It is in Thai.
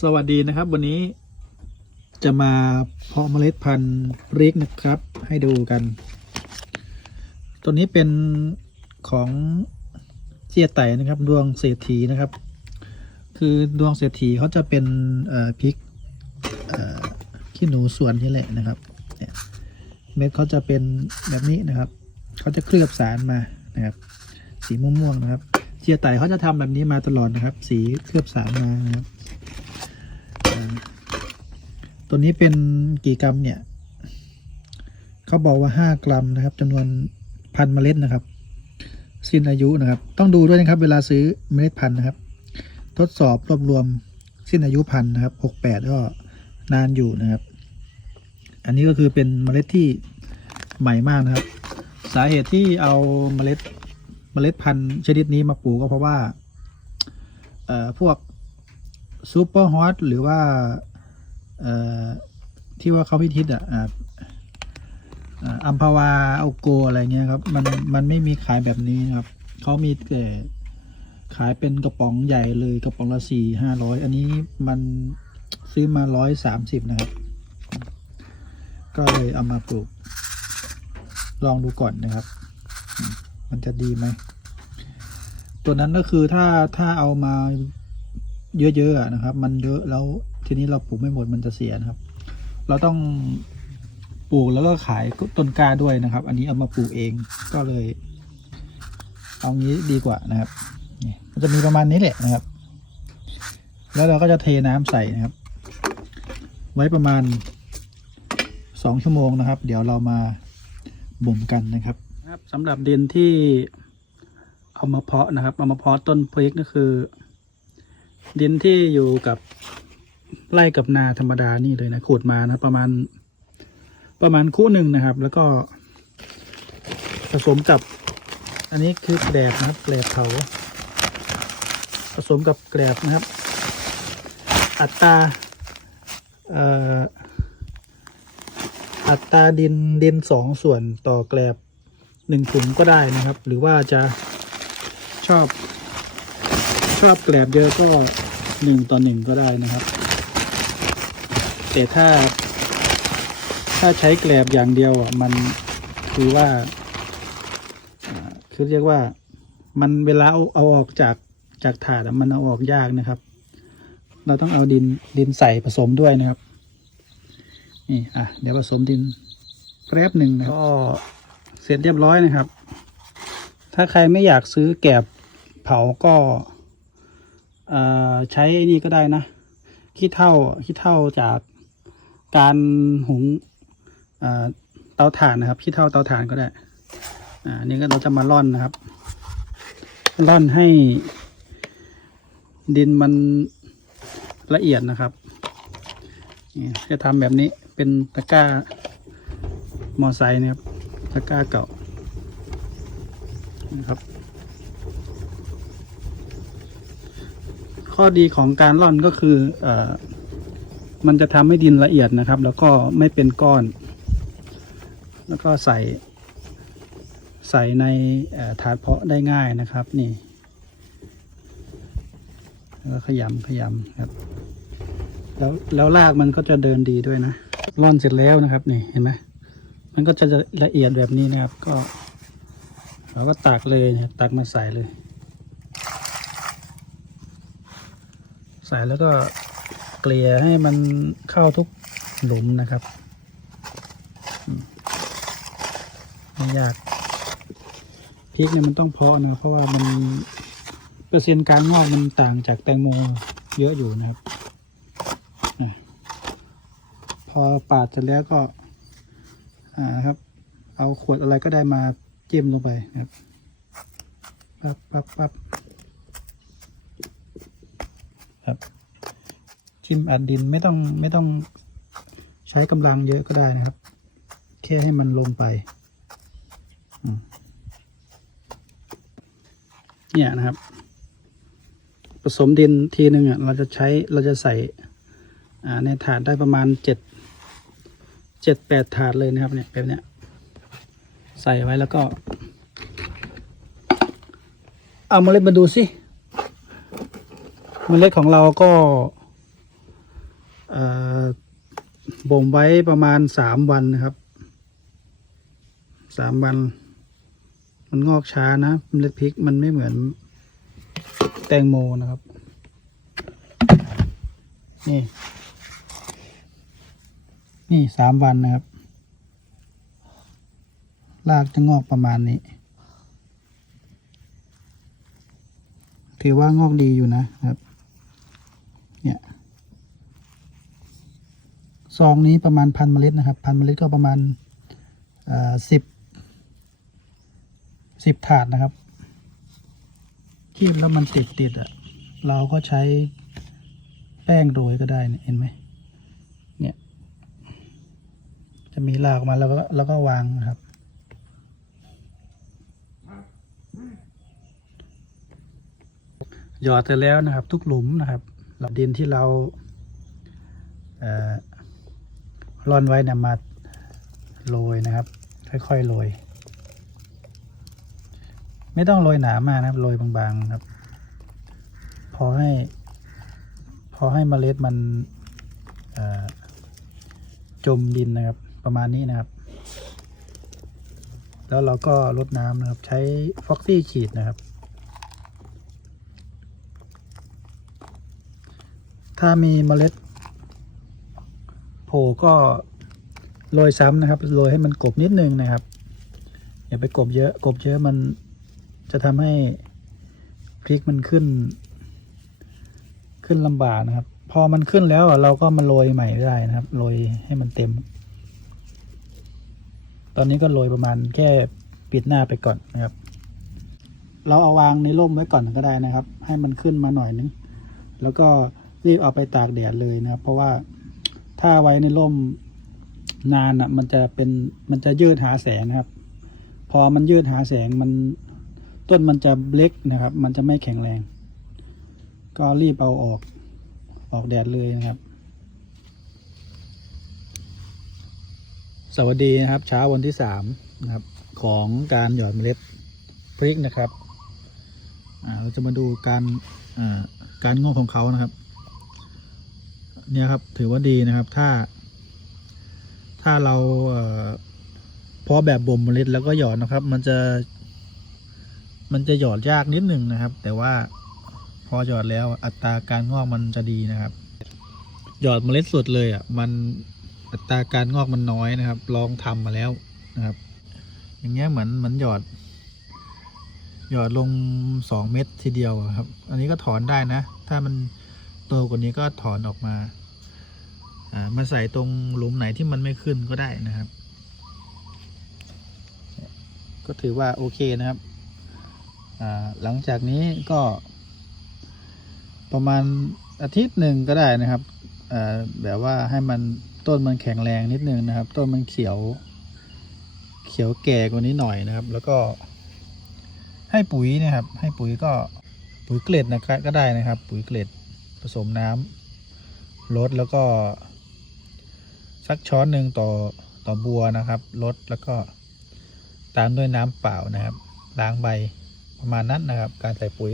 สวัสดีนะครับวันนี้จะมาเพาะเมล็ดพันธุ์พริกนะครับ ให้ดูกัน ตัวนี้เป็นของเจียไต่นะครับ ดวงเศรษฐีนะครับ คือดวงเศรษฐีเขาจะเป็นพริกขี้หนูสวนนี่แหละนะครับเม็ดเขาจะเป็นแบบนี้นะครับเขาจะเคลือบสารมานะครับ สีม่วงๆนะครับ เจียไต่เขาจะทำแบบนี้มาตลอดนะครับ สีเคลือบสารมานะครับ ตัวนี้เป็นกี่กรัมเนี่ยเขาบอกว่าห้ากรัมนะครับจำนวนพันเมล็ดนะครับ สิ้นอายุนะครับ ต้องดูด้วยนะครับ เวลาซื้อเมล็ดพันธุ์นะครับ ทดสอบรวบรวมสิ้นอายุพันธุ์นะครับหกแปดก็นานอยู่นะครับ อันนี้ก็คือเป็นเมล็ดที่ใหม่มากนะครับ สาเหตุที่เอาเมล็ดเมล็ดพันธุ์ชนิดนี้มาปลูกก็เพราะว่า เอ่อพวกซูเปอร์ฮอตหรือว่า ที่ว่าเขาพิทิศอะอัมพาวาเอาโกอะไรเงี้ยครับ มันมันไม่มีขายแบบนี้นะครับเขามีแต่ขายเป็นกระป๋องใหญ่เลยกระป๋องละสี่ห้าร้อยอันนี้มันซื้อมาร้อยสามสิบนะครับ ก็เลยเอามาปลูก ลองดูก่อนนะครับ มันจะดีไหม ตัวนั้นก็คือถ้าถ้าเอามาเยอะๆนะครับ มันเยอะแล้ว ทีนี้เราปลูกไม่หมดมันจะเสียนะครับ เราต้องปลูกแล้วก็ขายต้นกล้าด้วยนะครับ อันนี้เอามาปลูกเองก็เลย เอางี้ดีกว่านะครับมันจะมีประมาณนี้แหละนะครับ แล้วเราก็จะเทน้ำใส่นะครับ ไว้ประมาณสองชั่วโมงนะครับ เดี๋ยวเรามาบ่มกันนะครับครับสำหรับดินที่เอามาเพาะนะครับเอามาเพาะต้นพริกก็คือ ดินที่อยู่กับ ไร่กับนาธรรมดานี่เลยนะขูดมานะ ประมาณ ประมาณคู่หนึ่งนะครับ แล้วก็ผสมกับ อันนี้คือแกลบนะครับแกลบเผาผสมกับแกลบนะครับ อัตราอ่ออัตราดินดินสองส่วนต่อแกลบหนึ่งถุงก็ได้นะครับ หรือว่าจะชอบชอบแกลบเยอะก็หนึ่งต่อหนึ่งก็ได้นะครับ แต่ถ้า ถ้าใช้แกลบอย่างเดียวอะมันคือว่าอ่าคือเรียกว่ามันเวลาเอาเอาออกจากจากถาดอะมันเอาออกยากนะครับ เราต้องเอาดินดินใส่ผสมด้วยนะครับ นี่อะเดี๋ยวผสมดินแป๊บหนึ่งนะครับก็เสร็จเรียบร้อยนะครับ ถ้าใครไม่อยากซื้อแกลบเผาก็เอ่อใช้ไอ้นี่ก็ได้นะขี้เท่าขี้เท่าจาก การหุงเตาถ่านนะครับขี้เท่าเตาถ่านก็ได้ อ่านี่ก็เราจะมาร่อนนะครับร่อนให้ดินมันละเอียดนะครับจะทำแบบนี้เป็นตะกร้ามอไซค์นะครับตะกร้าเก่านะครับ ข้อดีของการร่อนก็คืออ มันจะทำให้ดินละเอียดนะครับ แล้วก็ไม่เป็นก้อน แล้วก็ใส่ ใส่ในถาดเพาะได้ง่ายนะครับ นี่แล้วขยำขยำครับ แล้วแล้วรากมันก็จะเดินดีด้วยนะร่อนเสร็จแล้วนะครับ นี่เห็นไหมมันก็จะละเอียดแบบนี้นะครับ ก็เราก็ตักเลยนะตักมาใส่เลย ใส่แล้วก็ เกลี่ยให้มันเข้าทุกหลุมนะครับไม่ยากพริกเนี่ยมันต้องเพาะนะเพราะว่ามันเปอร์เซ็นต์การงอกมันต่างจากแตงโมเยอะอยู่นะครับอพอปาดเสร็จแล้วก็ อ่าครับ เอาขวดอะไรก็ได้มาจิ้มลงไปนะครับปั๊บปั๊บปั๊บครับ จิ้มอัดดินไม่ต้องไม่ต้องใช้กำลังเยอะก็ได้นะครับ แค่ให้มันลงไปเนี่ยนะครับ ผสมดินทีหนึ่งอะเราจะใช้เราจะใส่ในถาดได้ประมาณเจ็ดเจ็ดแปดถาดเลยนะครับเนี่ยแบบเนี้ยใส่ไว้แล้วก็ เอาเมล็ดมาดูสิเมล็ดของเราก็ บ่มไว้ประมาณสามวันนะครับสามวัน มันงอกช้านะเมล็ดพริกมันไม่เหมือนแตงโมนะครับ นี่ นี่สามวันนะครับ รากจะงอกประมาณนี้ ถือว่างอกดีอยู่นะครับ เนี่ย ซองนี้ประมาณพันเมล็ดนะครับพันเมล็ดก็ประมาณสิบสิบถาดนะครับคีบแล้วมันติดติดอะ่ะ เราก็ใช้แป้งโรยก็ได้เนี่ยเห็นไหมเนี่ย จะมีลากออกมาแล้วก็แล้วก็วางนะครับ หยอดเสร็จแล้วนะครับ ทุกหลุมนะครับเราดินที่เราเอ่อ ร่อนไว้นะมาโรยนะครับ ค่อยๆโรย ไม่ต้องโรยหนามากนะครับโรยบางๆนะครับ พอให้ พอให้เมล็ดมันจมดินนะครับ ประมาณนี้นะครับ แล้วเราก็ลดน้ำนะครับ ใช้ฟ็อกซี่ฉีดนะครับ ถ้ามีเมล็ด ผล่ก็โรยซ้ำนะครับโรยให้มันกบนิดนึงนะครับ อย่าไปกบเยอะกบเยอะมันจะทำให้พริกมันขึ้น ขึ้นลำบากนะครับ พอมันขึ้นแล้วอะเราก็มาโรยใหม่ได้นะครับโรยให้มันเต็ม ตอนนี้ก็โรยประมาณแค่ปิดหน้าไปก่อนนะครับ เราเอาวางในร่มไว้ก่อนก็ได้นะครับ ให้มันขึ้นมาหน่อยนึงแล้วก็รีบเอาไปตากแดดเลยนะครับ เพราะว่า ถ้าไว้ในร่มนานอะ มันจะเป็นมันจะยืดหาแสงนะครับ พอมันยืดหาแสงมันต้นมันจะเล็กนะครับ มันจะไม่แข็งแรง ก็รีบเอาออกออกแดดเลยนะครับ สวัสดีนะครับ เช้าวันที่สามนะครับ ของการหยอดเมล็ดพริกนะครับเราจะมาดูการการงอกของเขานะครับ เนี่ยครับถือว่าดีนะครับ ถ้า ถ้าเราเอ่อเพาะแบบบ่มเมล็ดแล้วก็หยอดนะครับ มันจะมันจะหยอดยากนิดหนึ่งนะครับ แต่ว่าพอหยอดแล้วอัตราการงอกมันจะดีนะครับ หยอดเมล็ดสดเลยอะมันอัตราการงอกมันน้อยนะครับ ลองทำมาแล้วนะครับ อย่างเงี้ยเหมือนเหมือนหยอด หยอดลงสองเม็ดทีเดียวอะครับ อันนี้ก็ถอนได้นะ ถ้ามัน โตกว่านี้ก็ถอนออกมา อ่ามาใส่ตรงหลุมไหนที่มันไม่ขึ้นก็ได้นะครับ ก็ถือว่าโอเคนะครับ อ่าหลังจากนี้ก็ ประมาณอาทิตย์หนึ่งก็ได้นะครับอ่าแบบว่าให้มันต้นมันแข็งแรงนิดนึงนะครับ ต้นมันเขียว เขียวแก่กว่านี้หน่อยนะครับ แล้วก็ให้ปุ๋ยนะครับ ให้ปุ๋ยก็ปุ๋ยเกล็ดนะครับก็ได้นะครับ ปุ๋ยเกล็ด ผสมน้ำลดแล้วก็สักช้อนหนึ่งต่อต่อบัวนะครับลดแล้วก็ตามด้วยน้ำเปล่านะครับ ล้างใบประมาณนั้นนะครับ การใส่ปุ๋ย